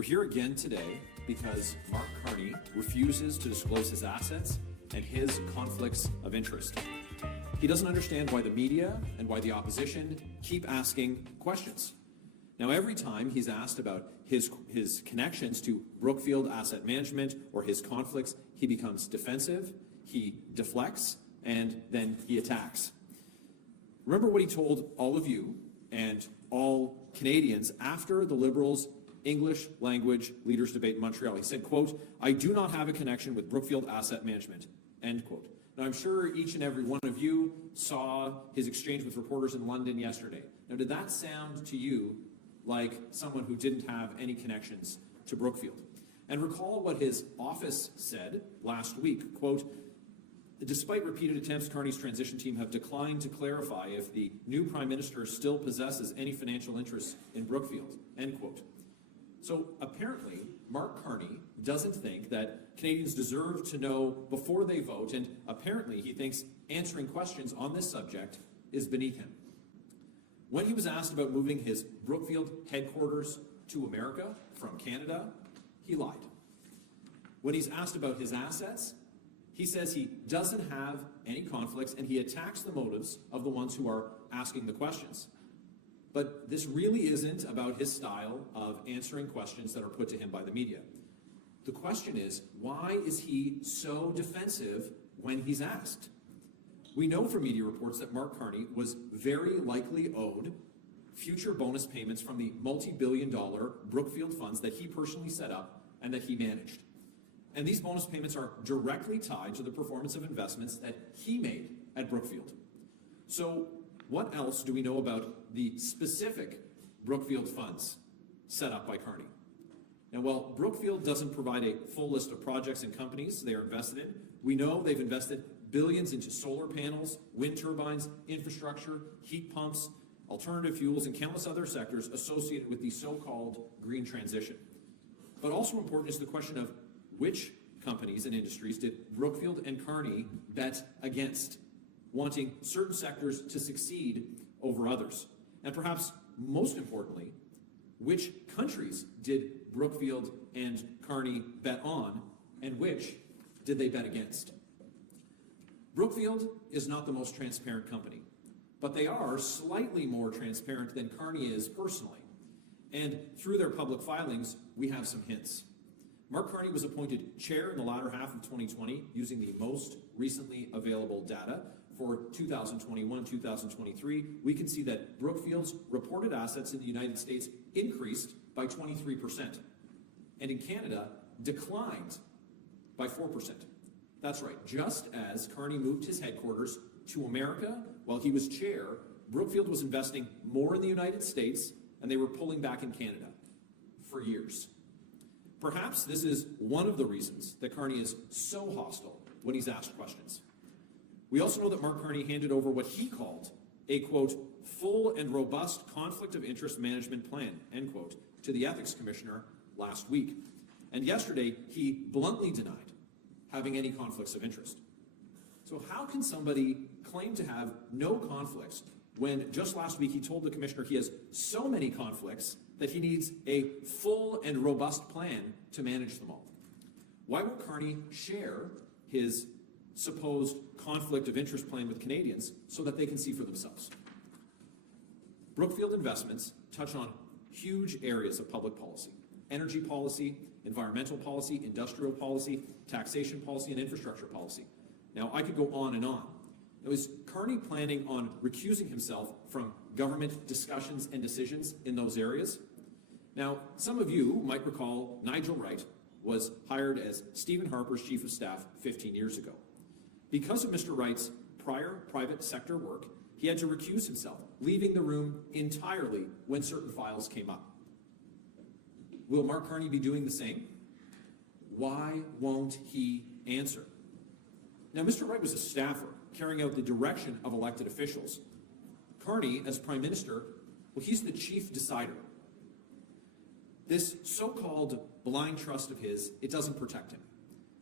We're here again today because Mark Carney refuses to disclose his assets and his conflicts of interest. He doesn't understand why the media and why the opposition keep asking questions. Now, every time he's asked about his connections to Brookfield Asset Management or his conflicts, he becomes defensive, he deflects, and then he attacks. Remember what he told all of you and all Canadians after the Liberals' English language leaders debate in Montreal. He said, quote, "I do not have a connection with Brookfield Asset Management," end quote. Now, I'm sure each and every one of you saw his exchange with reporters in London yesterday. Now, did that sound to you like someone who didn't have any connections to Brookfield? And recall what his office said last week, quote, "Despite repeated attempts, Carney's transition team have declined to clarify if the new Prime Minister still possesses any financial interests in Brookfield," end quote. So apparently, Mark Carney doesn't think that Canadians deserve to know before they vote, and apparently he thinks answering questions on this subject is beneath him. When he was asked about moving his Brookfield headquarters to America from Canada, he lied. When he's asked about his assets, he says he doesn't have any conflicts, and he attacks the motives of the ones who are asking the questions. But this really isn't about his style of answering questions that are put to him by the media. The question is, why is he so defensive when he's asked? We know from media reports that Mark Carney was very likely owed future bonus payments from the multi-billion-dollar Brookfield funds that he personally set up and that he managed. And these bonus payments are directly tied to the performance of investments that he made at Brookfield. So what else do we know about the specific Brookfield funds set up by Carney? Now, while Brookfield doesn't provide a full list of projects and companies they are invested in, we know they've invested billions into solar panels, wind turbines, infrastructure, heat pumps, alternative fuels, and countless other sectors associated with the so-called green transition. But also important is the question of which companies and industries did Brookfield and Carney bet against, wanting certain sectors to succeed over others? And perhaps most importantly, which countries did Brookfield and Carney bet on, and which did they bet against? Brookfield is not the most transparent company, but they are slightly more transparent than Carney is personally. And through their public filings, we have some hints. Mark Carney was appointed chair in the latter half of 2020 using the most recently available data. For 2021-2023, we can see that Brookfield's reported assets in the United States increased by 23%, and in Canada, declined by 4%. That's right, just as Carney moved his headquarters to America while he was chair, Brookfield was investing more in the United States, and they were pulling back in Canada for years. Perhaps this is one of the reasons that Carney is so hostile when he's asked questions. We also know that Mark Carney handed over what he called a, quote, "full and robust conflict of interest management plan," end quote, to the ethics commissioner last week. And yesterday, he bluntly denied having any conflicts of interest. So how can somebody claim to have no conflicts when just last week he told the commissioner he has so many conflicts that he needs a full and robust plan to manage them all? Why won't Carney share his supposed conflict of interest plan with Canadians so that they can see for themselves? Brookfield investments touch on huge areas of public policy: energy policy, environmental policy, industrial policy, taxation policy, and infrastructure policy. Now, I could go on and on. Now, is Carney planning on recusing himself from government discussions and decisions in those areas? Now, some of you might recall Nigel Wright was hired as Stephen Harper's chief of staff 15 years ago. Because of Mr. Wright's prior private sector work, he had to recuse himself, leaving the room entirely when certain files came up. Will Mark Carney be doing the same? Why won't he answer? Now, Mr. Wright was a staffer carrying out the direction of elected officials. Carney, as Prime Minister, well, he's the chief decider. This so-called blind trust of his, it doesn't protect him.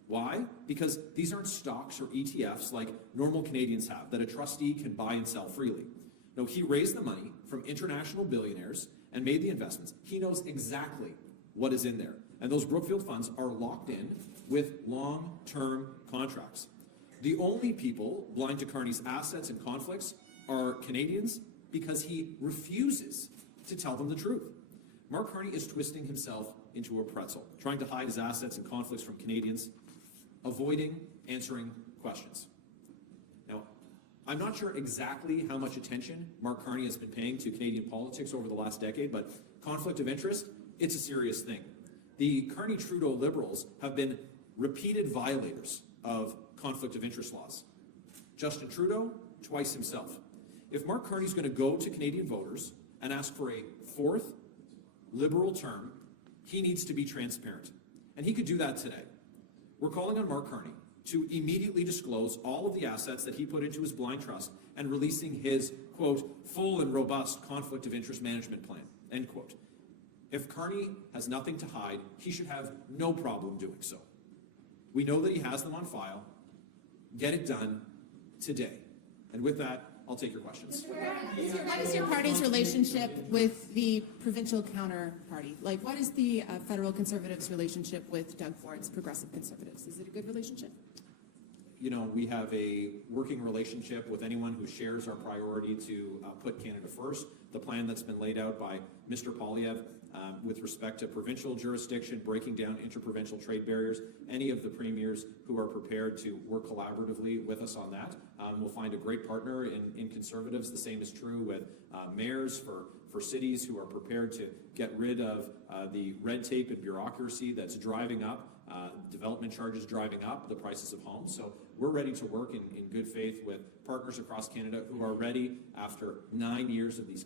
Why? Because these aren't stocks or ETFs like normal Canadians have that a trustee can buy and sell freely. No, he raised the money from international billionaires and made the investments. He knows exactly what is in there. And those Brookfield funds are locked in with long-term contracts. The only people blind to Carney's assets and conflicts are Canadians because he refuses to tell them the truth. Mark Carney is twisting himself into a pretzel, trying to hide his assets and conflicts from Canadians, avoiding answering questions. Now, I'm not sure exactly how much attention Mark Carney has been paying to Canadian politics over the last decade, but conflict of interest, it's a serious thing. The Carney-Trudeau Liberals have been repeated violators of conflict of interest laws. Justin Trudeau, twice himself. If Mark Carney's going to go to Canadian voters and ask for a fourth Liberal term, he needs to be transparent. And he could do that today. We're calling on Mark Carney to immediately disclose all of the assets that he put into his blind trust and releasing his, quote, full and robust conflict of interest management plan, end quote. If Carney has nothing to hide, he should have no problem doing so. We know that he has them on file. Get it done today. And with that, I'll take your questions. What is your party's relationship with the provincial counterparty? Like, what is the federal Conservatives' relationship with Doug Ford's Progressive Conservatives? Is it a good relationship? You know, we have a working relationship with anyone who shares our priority to put Canada first. The plan that's been laid out by Mr. Poilievre with respect to provincial jurisdiction, breaking down interprovincial trade barriers, any of the premiers who are prepared to work collaboratively with us on that will find a great partner in Conservatives. The same is true with mayors for cities who are prepared to get rid of the red tape and bureaucracy that's driving up development charges, driving up the prices of homes. So we're ready to work in good faith with partners across Canada who are ready, after 9 years of these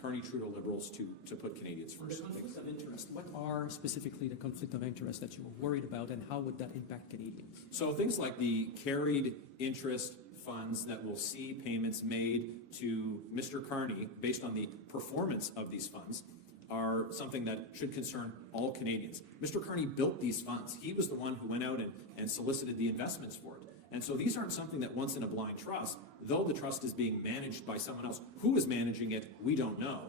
Carney-Trudeau Liberals, to put Canadians first. The conflict of interest, what are specifically the conflict of interest that you were worried about, and how would that impact Canadians? So things like the carried interest funds that will see payments made to Mr. Carney based on the performance of these funds are something that should concern all Canadians. Mr. Carney built these funds. He was the one who went out and solicited the investments for it. And so these aren't something that once in a blind trust, though the trust is being managed by someone else. Who is managing it, we don't know.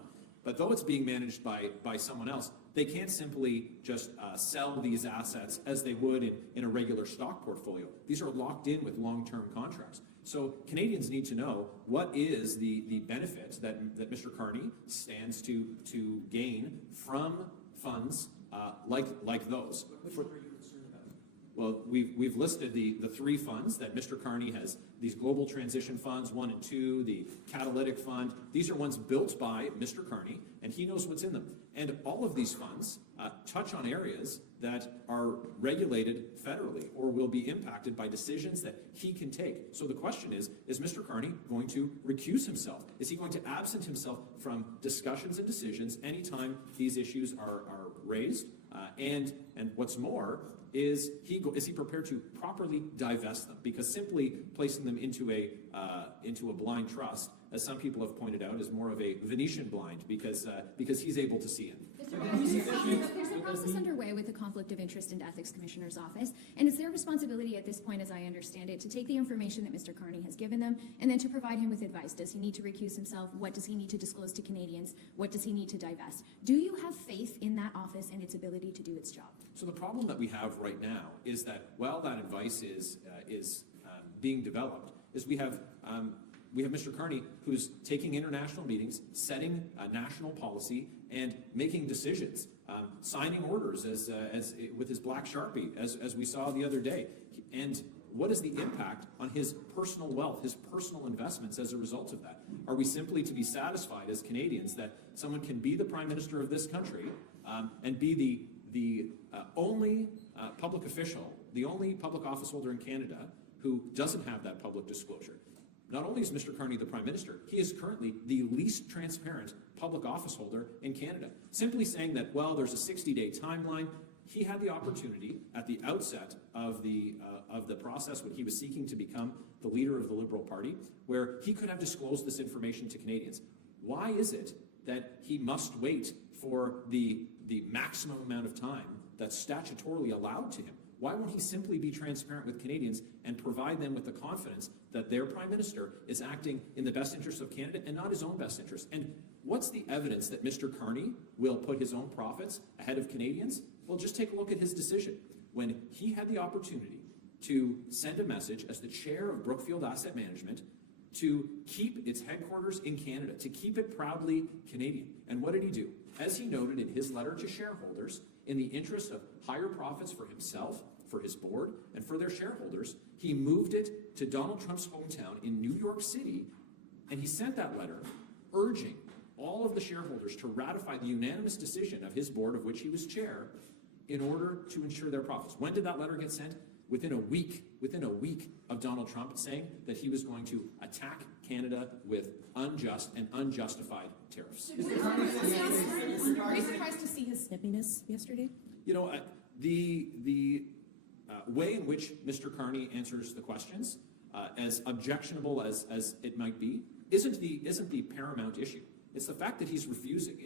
But though it's being managed by someone else, they can't simply just sell these assets as they would in a regular stock portfolio. These are locked in with long-term contracts. So Canadians need to know what is the benefit that Mr. Carney stands to gain from funds like those. Which one are you concerned about? Well, we've listed the three funds that Mr. Carney has, these global transition funds, 1 and 2, the catalytic fund. These are ones built by Mr. Carney, and he knows what's in them. And all of these funds touch on areas that are regulated federally or will be impacted by decisions that he can take. So the question is Mr. Carney going to recuse himself? Is he going to absent himself from discussions and decisions anytime these issues are raised? And what's more, is he prepared to properly divest them? Because simply placing them into a blind trust, as some people have pointed out, is more of a Venetian blind because he's able to see it. There's a process underway with the Conflict of Interest and Ethics Commissioner's Office, and it's their responsibility at this point, as I understand it, to take the information that Mr. Carney has given them and then to provide him with advice. Does he need to recuse himself? What does he need to disclose to Canadians? What does he need to divest? Do you have faith in that office and its ability to do its job? So the problem that we have right now is that while that advice is being developed, is we have Mr. Carney who's taking international meetings, setting national policy, and making decisions, signing orders as with his black Sharpie, as we saw the other day. And what is the impact on his personal wealth, his personal investments as a result of that? Are we simply to be satisfied as Canadians that someone can be the Prime Minister of this country and be the only public official, the only public office holder in Canada who doesn't have that public disclosure? Not only is Mr. Carney the Prime Minister, he is currently the least transparent public office holder in Canada. Simply saying that, well, there's a 60-day timeline. He had the opportunity at the outset of the process when he was seeking to become the leader of the Liberal Party, where he could have disclosed this information to Canadians. Why is it that he must wait for the maximum amount of time that's statutorily allowed to him? Why won't he simply be transparent with Canadians and provide them with the confidence that their Prime Minister is acting in the best interest of Canada and not his own best interest? And what's the evidence that Mr. Carney will put his own profits ahead of Canadians? Well, just take a look at his decision. When he had the opportunity to send a message as the chair of Brookfield Asset Management to keep its headquarters in Canada, to keep it proudly Canadian. And what did he do? As he noted in his letter to shareholders, in the interest of higher profits for himself, for his board, and for their shareholders, he moved it to Donald Trump's hometown in New York City, and he sent that letter urging all of the shareholders to ratify the unanimous decision of his board, of which he was chair, in order to ensure their profits. When did that letter get sent? Within a week of Donald Trump saying that he was going to attack Canada with unjust and unjustified tariffs. Were you surprised to see his snippiness yesterday? You know, the way in which Mr. Carney answers the questions, as objectionable as it might be, isn't the paramount issue. It's the fact that he's refusing.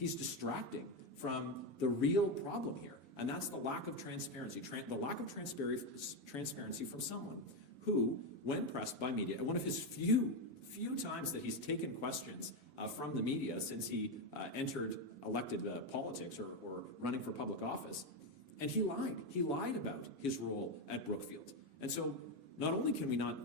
He's distracting from the real problem here, and that's the lack of transparency. The lack of transparency from someone who, when pressed by media, one of his few times that he's taken questions from the media since he entered elected politics or running for public office, and he lied. He lied about his role at Brookfield. And so not only can we not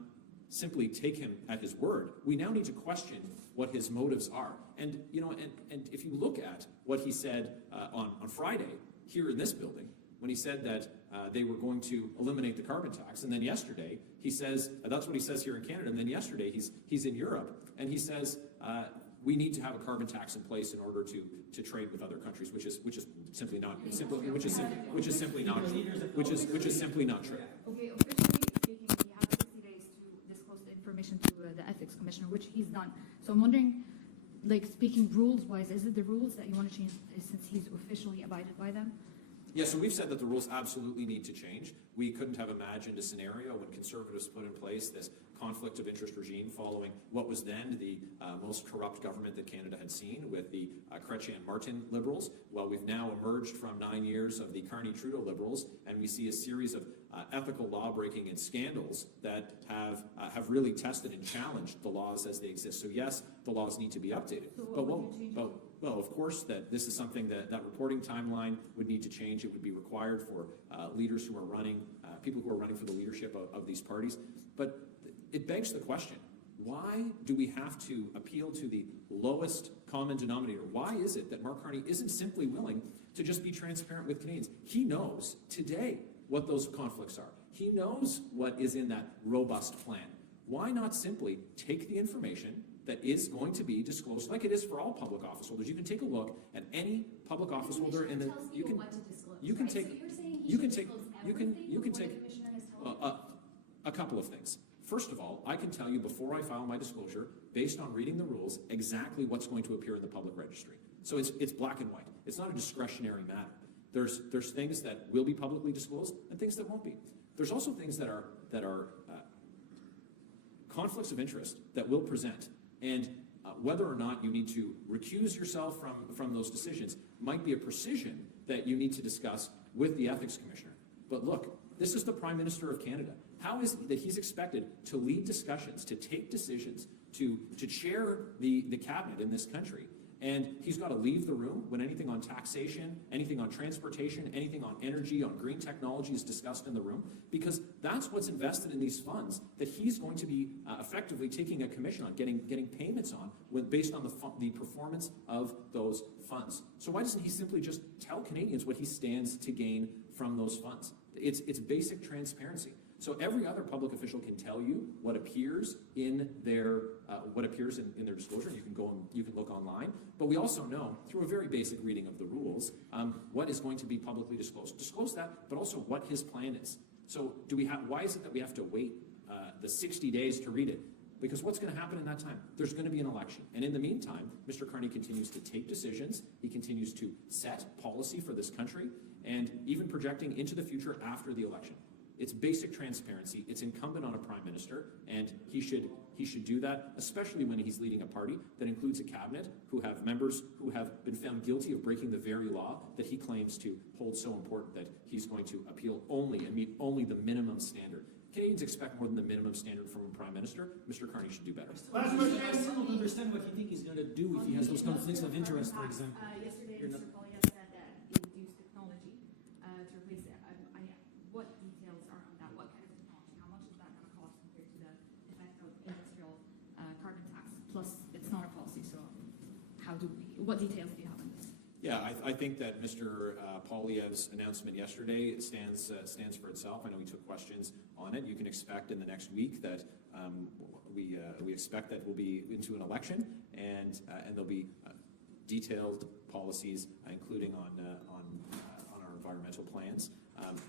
simply take him at his word, we now need to question what his motives are. And you know, and if you look at what he said on Friday here in this building, when he said that they were going to eliminate the carbon tax, and then yesterday he says that's what he says here in Canada, and then yesterday he's in Europe and he says we need to have a carbon tax in place in order to trade with other countries, which is simply not simply not true. Okay, officially speaking, he has 60 days to disclose the information to the ethics commissioner, which he's done. So I'm wondering, like, speaking rules-wise, is it the rules that you want to change since he's officially abided by them? Yeah, so we've said that the rules absolutely need to change. We couldn't have imagined a scenario when Conservatives put in place this conflict of interest regime following what was then the most corrupt government that Canada had seen with the Chrétien-Martin Liberals. Well, we've now emerged from 9 years of the Carney-Trudeau Liberals, and we see a series of ethical law-breaking and scandals that have really tested and challenged the laws as they exist. So yes, the laws need to be updated. So Well, of course, that this is something that reporting timeline would need to change. It would be required for leaders who are running, people who are running for the leadership of these parties. But it begs the question, why do we have to appeal to the lowest common denominator? Why is it that Mark Carney isn't simply willing to just be transparent with Canadians? He knows today what those conflicts are. He knows what is in that robust plan. Why not simply take the information that is going to be disclosed, like it is for all public office holders? You can take a look at any public office holder, and then you can take a couple of things. First of all, I can tell you before I file my disclosure, based on reading the rules, exactly what's going to appear in the public registry. So it's black and white. It's not a discretionary matter. There's things that will be publicly disclosed and things that won't be. There's also things that are conflicts of interest that will present, and whether or not you need to recuse yourself from those decisions might be a precision that you need to discuss with the ethics commissioner. But look, this is the Prime Minister of Canada. How is it that he's expected to lead discussions, to take decisions, to chair the cabinet in this country, and he's got to leave the room when anything on taxation, anything on transportation, anything on energy, on green technology is discussed in the room? Because that's what's invested in these funds that he's going to be effectively taking a commission on, getting payments on, based on the performance of those funds. So why doesn't he simply just tell Canadians what he stands to gain from those funds? It's basic transparency. So every other public official can tell you what appears in their disclosure. You can look online, but we also know through a very basic reading of the rules what is going to be publicly disclosed. Disclose that, but also what his plan is. So why is it that we have to wait the 60 days to read it? Because what's going to happen in that time? There's going to be an election, and in the meantime, Mr. Carney continues to take decisions. He continues to set policy for this country, and even projecting into the future after the election. It's basic transparency. It's incumbent on a prime minister, and he should do that, especially when he's leading a party that includes a cabinet who have members who have been found guilty of breaking the very law that he claims to hold so important that he's going to appeal only and meet only the minimum standard. Canadians expect more than the minimum standard from a prime minister. Mr. Carney should do better. I still don't understand what you think he's going to do if he has those conflicts of interest, for example. Yesterday, You're Mr. not- Poilievre said that he would use technology to replace it. What details are on that? What kind of technology? How much is that going to cost compared to the effect of industrial carbon tax? Plus, it's not a policy, so what details do you have on this? Yeah, I think that Mr. Poilievre's announcement yesterday stands for itself. I know we took questions on it. You can expect in the next week that we expect that we'll be into an election, and there'll be detailed policies, including on our environmental plans.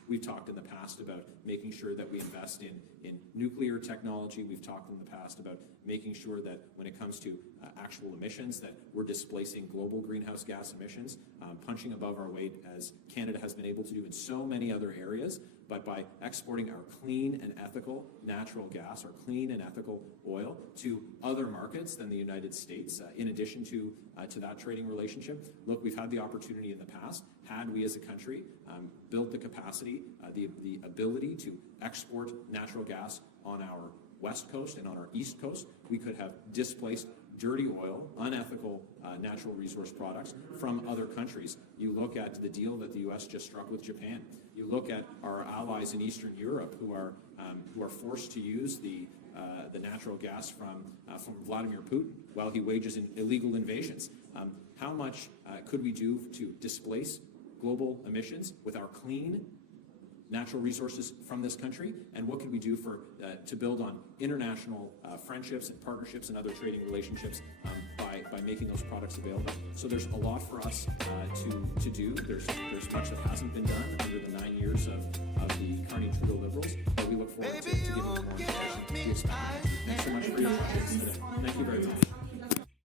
We've talked in the past about making sure that we invest in nuclear technology. We've talked in the past about making sure that when it comes to actual emissions, that we're displacing global greenhouse gas emissions, punching above our weight as Canada has been able to do in so many other areas, but by exporting our clean and ethical natural gas, our clean and ethical oil to other markets than the United States, in addition to that trading relationship. Look, we've had the opportunity in the past, had we as a country built the capacity, the ability to export natural gas on our west coast and on our east coast, we could have displaced dirty oil, unethical natural resource products from other countries. You look at the deal that the U.S. just struck with Japan. You look at our allies in Eastern Europe who are forced to use the natural gas from Vladimir Putin while he wages illegal invasions. How much could we do to displace global emissions with our clean natural resources from this country, and what can we do to build on international friendships and partnerships and other trading relationships by making those products available? So there's a lot for us to do. There's much that hasn't been done under the 9 years of the Carney-Trudeau Liberals, but we look forward to giving more information. Thanks so much for your comments today. Thank you very much.